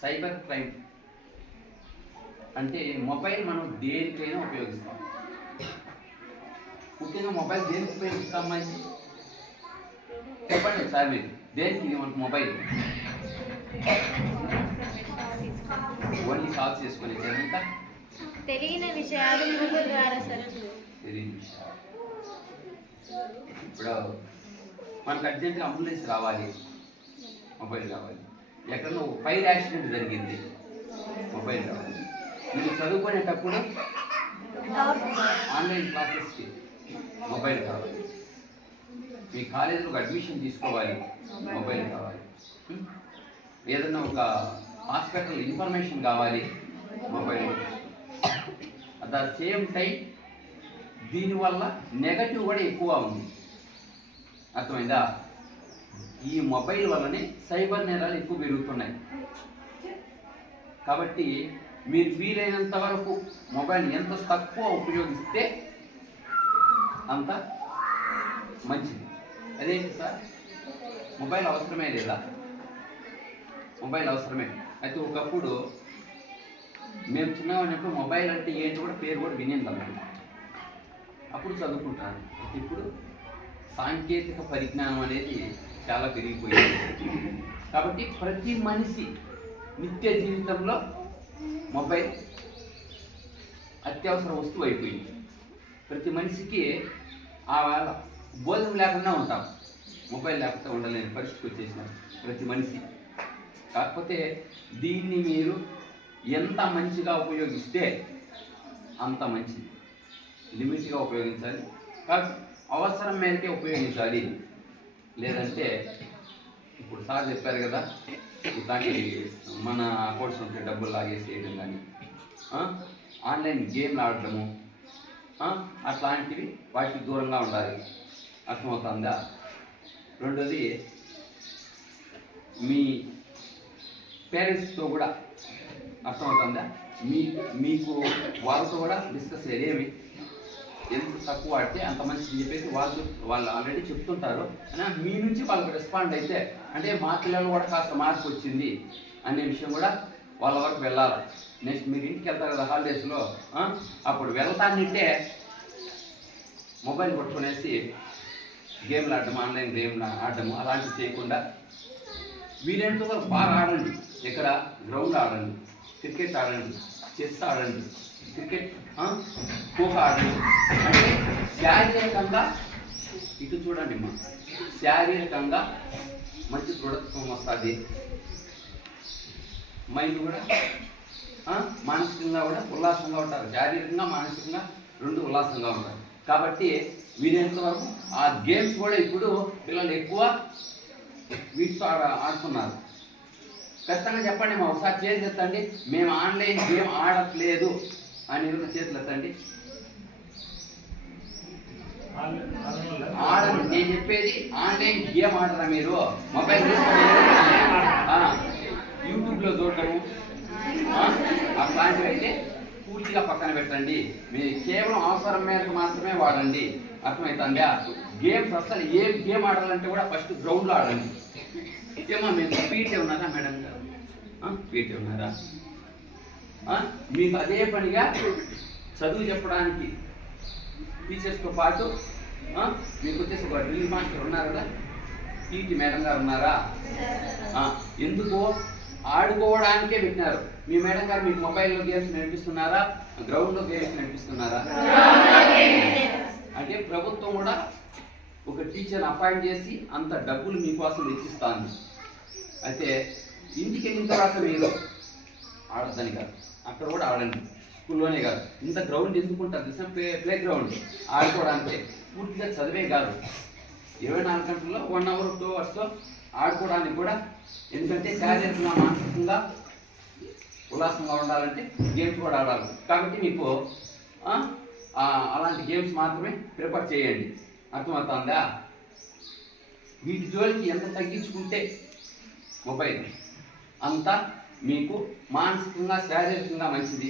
Cyber crime అంటే mobile మనం దేనికైనా ఉపయోగిస్తాం. ముఖ్యంగా మొబైల్ దేనికి ఉపయోగిస్తాం? మరి చెప్పండి ఒకసారి మీరు, దేనికి ఇది మనకు మొబైల్? ఓన్లీ కాల్స్ చేసుకునే ఇంకా తెలియని విషయాలు గూగుల్ ద్వారా తెలియని విషయాలు. ఇప్పుడు మనకు అర్జెంట్గా అంబులెన్స్ రావాలి, మొబైల్ కావాలి. ఎక్కడో ఫైర్ యాక్సిడెంట్ జరిగింది, మొబైల్ కావాలి. మీరు చదువుకునేటప్పుడు ఆన్లైన్ క్లాసెస్కి మొబైల్ కావాలి. మీ కాలేజీలో అడ్మిషన్ తీసుకోవాలి, మొబైల్ కావాలి. ఏదన్నా ఒక హాస్పిటల్ ఇన్ఫర్మేషన్ కావాలి, mobile. At the same time దీనివల్ల నెగటివ్ కూడా ఎక్కువ ఉంది. అర్థమైందా? ఈ మొబైల్ వల్లనే సైబర్ నేరాలు ఎక్కువ పెరుగుతున్నాయి. కాబట్టి మీరు వీలైనంత వరకు మొబైల్ ఎంత తక్కువ ఉపయోగిస్తే అంత మంచిది. అదేంటి సార్, మొబైల్ అవసరమే లేదా? మొబైల్ అవసరమే. అయితే ఒకప్పుడు మేము చిన్నగా ఉన్నప్పుడు మొబైల్ అంటే ఏంటి కూడా పేరు కూడా వినేదాం. అప్పుడు చదువుకుంటాను. ఇప్పుడు సాంకేతిక పరిజ్ఞానం అనేది చాలా పెరిగిపోయింది. కాబట్టి ప్రతి మనిషి నిత్య జీవితంలో మొబైల్ అత్యవసర వస్తువు అయిపోయింది. ప్రతి మనిషికి ఆ భోజనం లేకుండా ఉంటాం, మొబైల్ లేకపోతే ఉండలేని పరిస్థితి వచ్చేసినారు ప్రతి మనిషి. కాకపోతే దీన్ని మీరు ఎంత మంచిగా ఉపయోగిస్తే అంత మంచిది. లిమిట్గా ఉపయోగించాలి, కాదు అవసరం మేరకే ఉపయోగించాలి. లేదంటే ఇప్పుడు సార్ చెప్పారు కదా, ఇట్లాంటి మన అకౌంట్స్ ఉంటే డబ్బులు లాగేసేయడం కానీ, ఆన్లైన్ గేమ్లు ఆడటము, అట్లాంటివి వాటికి దూరంగా ఉండాలి. అర్థమవుతుందా? రెండోది, మీ పేరెంట్స్తో కూడా అర్థమవుతుందా, మీకు వాళ్ళతో కూడా డిస్కస్ చేయాలి. ఎంత తక్కువ ఆడితే అంత మంచిది చెప్పేసి వాళ్ళు ఆల్రెడీ చెప్తుంటారు. మీ నుంచి వాళ్ళకి రెస్పాండ్ అయితే, అంటే మా పిల్లలు కూడా కాస్త మార్పు వచ్చింది అనే విషయం కూడా వాళ్ళ వరకు వెళ్ళాలి. నెక్స్ట్ మీరు ఇంటికి వెళ్తారు కదా హాలిడేస్లో, అప్పుడు వెళ్తానంటే మొబైల్ పట్టుకునేసి గేమ్లు ఆడడం, ఆన్లైన్ గేమ్లు ఆడడం అలాంటివి చేయకుండా వీలైనంత వరకు బాగా ఆడండి. ఇక్కడ గ్రౌండ్ ఆడండి, క్రికెట్ ఆడండి, చెస్ ఆడండి, క్రికెట్ ఖోఖో ఆడండి. అంటే శారీరకంగా ఇటు చూడండి, మా శారీరకంగా మంచి దృఢత్వం వస్తుంది. మైండ్ కూడా మానసికంగా కూడా ఉల్లాసంగా ఉంటారు. శారీరకంగా మానసికంగా రెండు ఉల్లాసంగా ఉంటారు. కాబట్టి వీలైనంత వరకు ఆ గేమ్స్ కూడా ఇప్పుడు పిల్లలు ఎక్కువ వీటితో ఆడుతున్నారు. ఖచ్చితంగా చెప్పండి, మా ఒకసారి చేతులు ఎత్తండి, మేము ఆన్లైన్ గేమ్ ఆడట్లేదు అని చేతులు ఎత్తండి. ఆడండి. నేను చెప్పేది ఆన్లైన్ గేమ్ ఆడరా మీరు? మొబైల్ తీసుకొని యూట్యూబ్లో చూడటము అట్లాంటివి అయితే పూర్తిగా పక్కన పెట్టండి. మీరు కేవలం అవసరం మేరకు మాత్రమే వాడండి. అర్థమవుతుందా? గేమ్స్ అసలు ఏ గేమ్ ఆడాలంటే కూడా ఫస్ట్ గ్రౌండ్లో ఆడండి. ఏమో మీరు పీటీ ఉన్నారా మేడం గారు? పీటీ ఉన్నారా? మీకు అదే పనిగా చదువు చెప్పడానికి టీచర్స్తో పాటు మీకు వచ్చేసి ఒక డ్రిల్ మాస్టర్ ఉన్నారు కదా, పీటీ మేడం గారు ఉన్నారా? ఎందుకు? ఆడుకోవడానికే పెట్టినారు. మీ మేడం గారు మీకు మొబైల్లో గేమ్స్ నేర్పిస్తున్నారా, గ్రౌండ్లో గేమ్స్ నేర్పిస్తున్నారా? అంటే ప్రభుత్వం కూడా ఒక టీచర్ అపాయింట్ చేసి అంత డబ్బులు మీకోసం వెచ్చిస్తుంది. అయితే ఇంటికి వెళ్ళిన తర్వాత మీరు ఆడద్దని కాదు, అక్కడ కూడా ఆడండి. స్కూల్లోనే కాదు, ఇంత గ్రౌండ్ ఎందుకుంటారు? ప్లే గ్రౌండ్ ఆడుకోవడానికి. పూర్తిగా చదివే కాదు, 24 గంటల్లో 1 అవర్ 2 అవర్స్లో ఆడుకోవడానికి కూడా. ఎందుకంటే శారీరకంగా మానసికంగా ఉల్లాసంగా ఉండాలంటే గేమ్స్ కూడా ఆడాలి. కాబట్టి మీకు అలాంటి గేమ్స్ మాత్రమే ప్రిఫర్ చేయండి. అర్థమవుతుందా? వీటి జోలికి ఎంత తగ్గించుకుంటే మొబైల్ అంతా మీకు మానసికంగా శారీరకంగా మంచిది.